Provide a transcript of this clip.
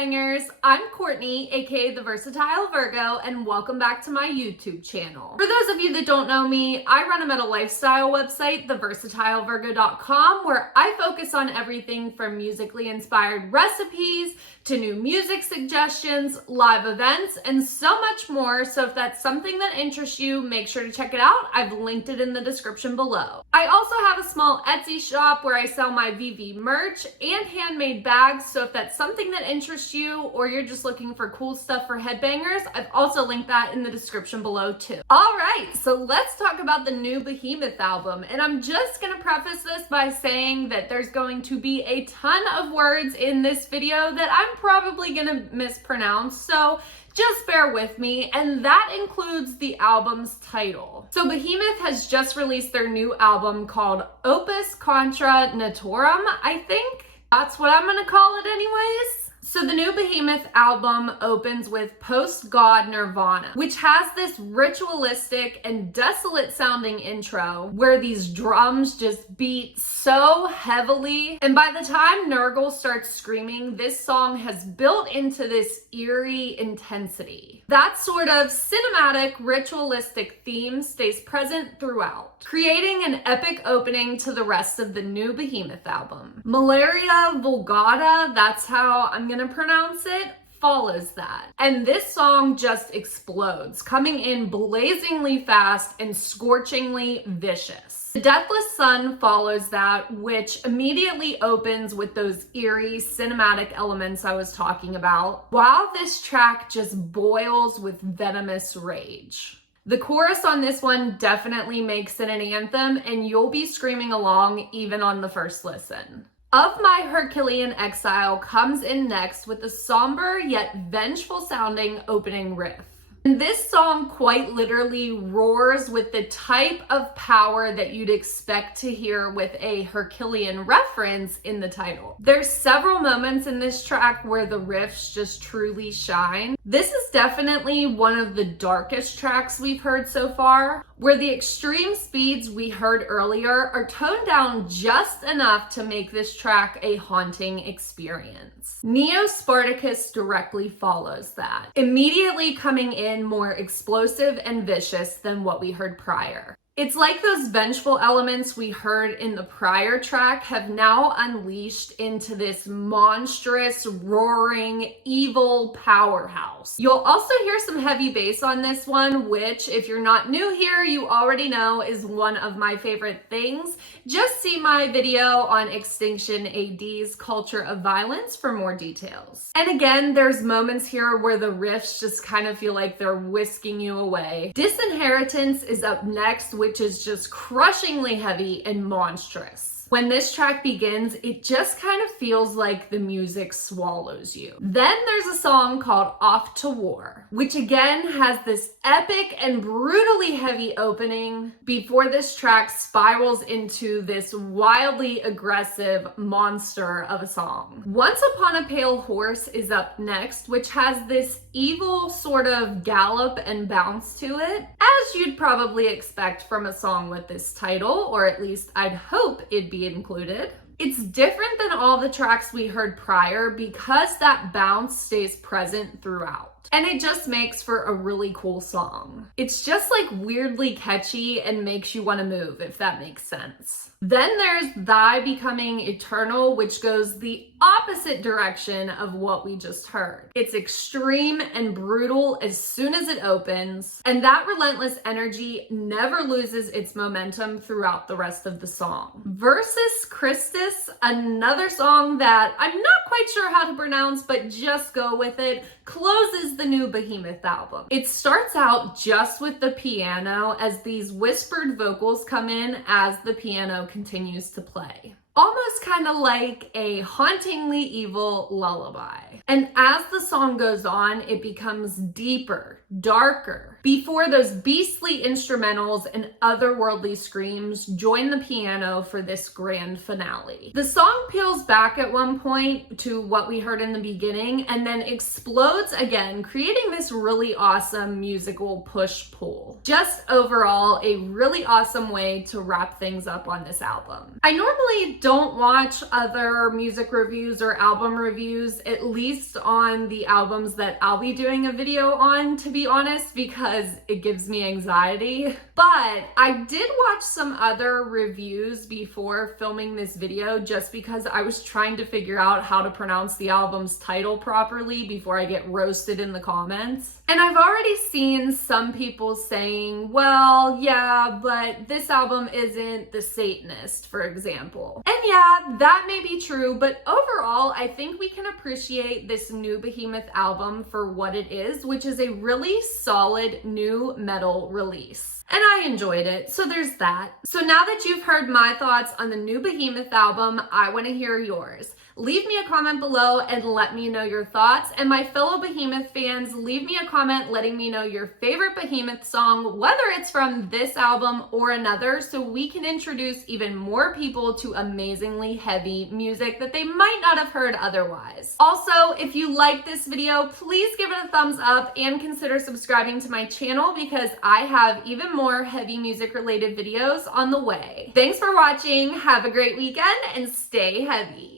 headbangers, I'm Courtney, aka the Versatile Virgo, and welcome back to my YouTube channel. For those of you that don't know me, I run a metal lifestyle website, theversatilevirgo.com, where I focus on everything from musically inspired recipes to new music suggestions, live events, and so much more. So if that's something that interests you, make sure to check it out. I've linked it in the description below. I also have a small Etsy shop where I sell my VV merch and handmade bags. So if that's something that interests you or you're just looking for cool stuff for headbangers, I've also linked that in the description below too. All right, so let's talk about the new Behemoth album. And I'm just gonna preface this by saying that there's going to be a ton of words in this video that I'm probably gonna mispronounce, so just bear with me, and that includes the album's title. So Behemoth has just released their new album called Opvs Contra Natvram, I think. That's what I'm gonna call it anyways. So the new Behemoth album opens with Post-God Nirvana, which has this ritualistic and desolate sounding intro where these drums just beat so heavily. And by the time Nurgle starts screaming, this song has built into this eerie intensity. That sort of cinematic, ritualistic theme stays present throughout, creating an epic opening to the rest of the new Behemoth album. Malaria Vulgata, that's how I'm gonna pronounce it, follows that. And this song just explodes, coming in blazingly fast and scorchingly vicious. The Deathless Sun follows that, which immediately opens with those eerie cinematic elements I was talking about, while this track just boils with venomous rage. The chorus on this one definitely makes it an anthem, and you'll be screaming along even on the first listen. Of My Herculean Exile comes in next with a somber yet vengeful sounding opening riff. And this song quite literally roars with the type of power that you'd expect to hear with a Herculean reference in the title. There's several moments in this track where the riffs just truly shine. This is definitely one of the darkest tracks we've heard so far, where the extreme speeds we heard earlier are toned down just enough to make this track a haunting experience. Neosparticus directly follows that, immediately coming in more explosive and vicious than what we heard prior. It's like those vengeful elements we heard in the prior track have now unleashed into this monstrous, roaring, evil powerhouse. You'll also hear some heavy bass on this one, which, if you're not new here, you already know is one of my favorite things. Just see my video on Extinction AD's Culture of Violence for more details. And again, there's moments here where the riffs just kind of feel like they're whisking you away. Disinheritance is up next, which is just crushingly heavy and monstrous. When this track begins, it just kind of feels like the music swallows you. Then there's a song called Off to War, which again has this epic and brutally heavy opening before this track spirals into this wildly aggressive monster of a song. Once Upon a Pale Horse is up next, which has this evil sort of gallop and bounce to it, as you'd probably expect from a song with this title, or at least I'd hope it'd be included. It's different than all the tracks we heard prior because that bounce stays present throughout. And it just makes for a really cool song. It's just like weirdly catchy and makes you want to move, if that makes sense. Then there's Thy Becoming Eternal, which goes the opposite direction of what we just heard. It's extreme and brutal as soon as it opens, and that relentless energy never loses its momentum throughout the rest of the song. Versus Christus, another song that I'm not quite sure how to pronounce, but just go with it, closes the new Behemoth album. It starts out just with the piano as these whispered vocals come in as the piano continues to play. Almost kind of like a hauntingly evil lullaby. And as the song goes on, it becomes deeper, darker, before those beastly instrumentals and otherworldly screams join the piano for this grand finale. The song peels back at one point to what we heard in the beginning and then explodes again, creating this really awesome musical push-pull. Just overall, a really awesome way to wrap things up on this album. I normally don't watch other music reviews or album reviews, at least on the albums that I'll be doing a video on, to be honest, because it gives me anxiety. But I did watch some other reviews before filming this video just because I was trying to figure out how to pronounce the album's title properly before I get roasted in the comments. And I've already seen some people saying, well, yeah, but this album isn't The Satanist, for example. And yeah, that may be true, but overall, I think we can appreciate this new Behemoth album for what it is, which is a really solid new metal release. And I enjoyed it, so there's that. So now that you've heard my thoughts on the new Behemoth album, I want to hear yours. Leave me a comment below and let me know your thoughts. And my fellow Behemoth fans, leave me a comment letting me know your favorite Behemoth song, whether it's from this album or another, so we can introduce even more people to amazingly heavy music that they might not have heard otherwise. Also, if you like this video, please give it a thumbs up and consider subscribing to my channel because I have even more heavy music related videos on the way. Thanks for watching, have a great weekend, and stay heavy.